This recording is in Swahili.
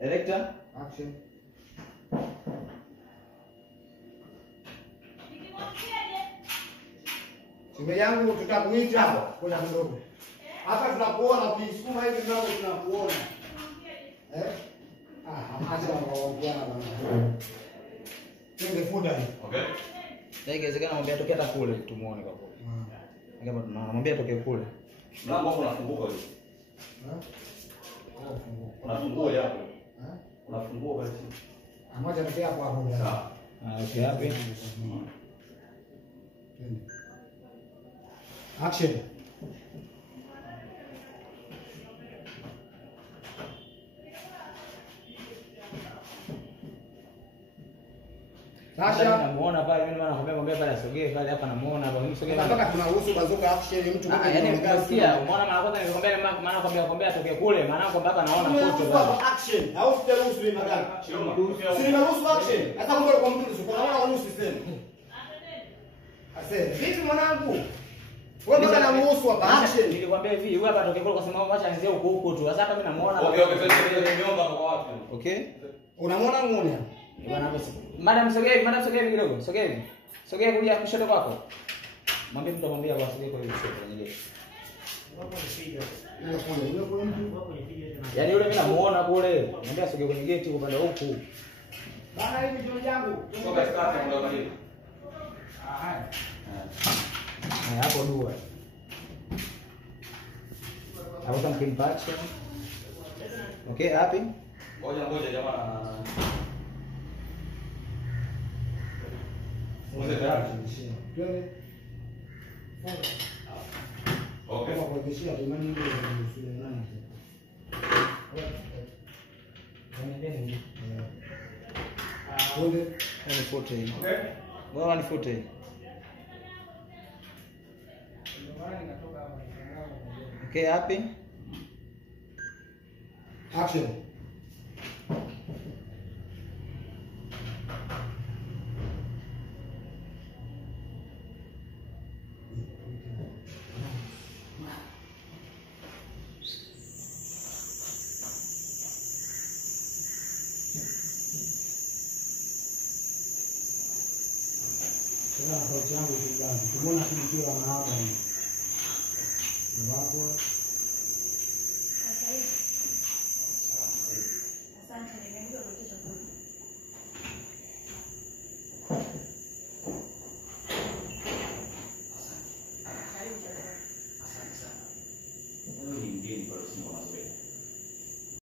Director, Action. Simu yangu tutakuita hapo kuna mdogo. Hapa tunakuona ukisukuma hivi mlango tunakuona. Acha waongea bana. Twende funda hii. okay. Sasa ingewezekana mwambie atoke hata kule tumuone kwa kule. Ngamba tunamwambia atoke kule. Mlango wako unafunguka hivi. Unafungua hapo. Unafungua basi. Amoja mtia hapo hapo. Sawa. Okay, hapo. Action. Sasa namuona pale mimi nakwambia pale asogee pale hapa namuona hapa mimi sogee. Nataka tunahusu bazoka action mtu kama yani mkasikia umeona maana kwanza nilikwambia maana kwambia atoke kule maana kwamba hapa naona kote baba action au tunaruhusu ni magari. Si tunaruhusu action. Hata kama kwa mtu unaona unaruhusu system. Ase, vipi mwanangu? Wewe mbona naruhusu hapa action? Nilikwambia hivi, wewe hapa atoke kule kwa sababu acha anzie huko tu. Sasa hapa mimi namuona. Okay, sasa niomba kwa wapi? Okay? Unamwona muone? Bwana hapo. Madam sogea kidogo. Sogea kuja kushoto kwako. Mwambie mtu amwambia kwa sogea kwa hiyo kwenye gate. Yaani yule mimi namuona kule. Mwambie sogea kwenye gate kwa upande huku. Bana hivi ndio yangu. Soka start ndio karibu. Haya. Hapo dua. Hapo kama kimpacha. Okay, happy? Ngoja jamaa. Okay. Kwa kuhakikisha imani ndio inasuluhisha nani. Ni foto hii. Okay. Wewe ni foto hii. Okay, happy? Action. Sasa sauti yangu kijana, tumeona kitu la mahaba hii. Ndio hapo.